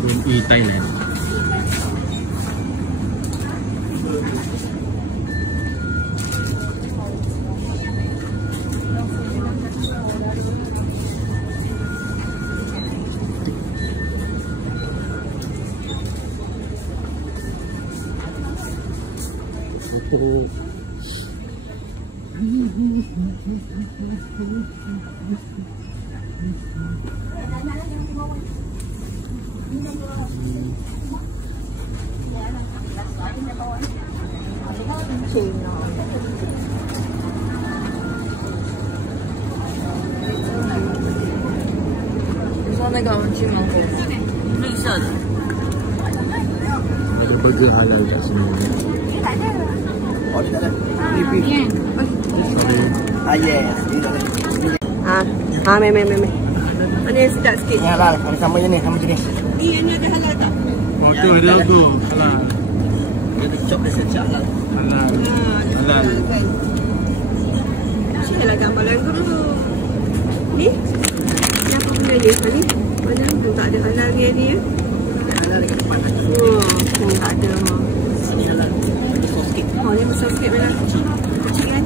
7E Thailand.你说那个金芒果，绿色的。 Ada burger halal kat sini. Oh, dia tak ada. Ni. Ah, yes. Meh. Mana yang sedap sikit? Ni halal. Sama je ni, sama jenis. Ni ada halal tak? Oh, tu ada logo halal. Dia ada cop dia secak halal. Halal. Halal. Mesti halal gambar lagu dulu. Ni? Ni apa benda ni? Ni? Mana pun tak ada halal ni ya? Halal dekat depan. Oh, tak ada. Sini halal. Besar sikit. Oh, ni besar sikit mana? Kecil kan?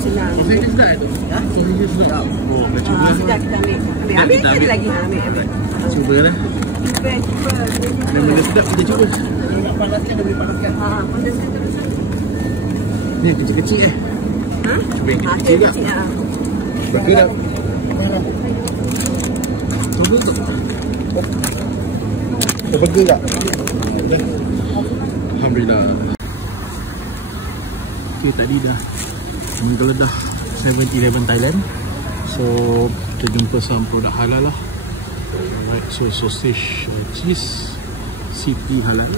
Senang. Saya ni sedap tu. Ya? Saya ni sedap. Oh, dah cuba. Sedap kita ambil. Ambil ada lagi. Ambil. Cuba lah. Cuba. Ada benda sedap kita cuba. Nak panaskan, boleh panaskan. Pandaskan terus. Ni kecil-kecil Ha? Cuba yang kecil juga. Burger dah. Cuba tu. Burger tak? Alhamdulillah. Okay, tadi dah menggeledah 7-Eleven Thailand. So kita jumpa some produk halal lah. Alright, so sausage cheese CP halal.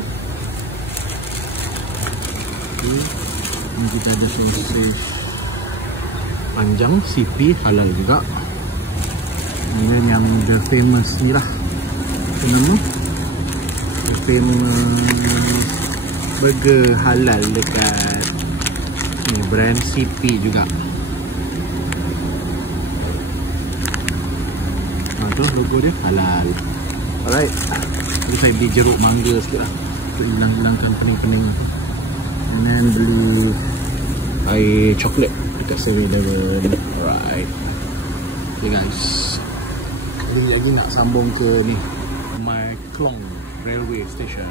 Okay. Ini kita ada sausage panjang CP halal juga. Ini yang the famous ni lah. Apa nama? The famous burger halal dekat ni, brand CP juga. Tu logo dia halal. Alright. Jadi saya beli jeruk mangga sikit lah untuk hilangkan pening-pening tu. And then beli air coklat dekat 7-Eleven. Alright. Okay guys, jadi lagi nak sambung ke ni, My Klong Railway Station.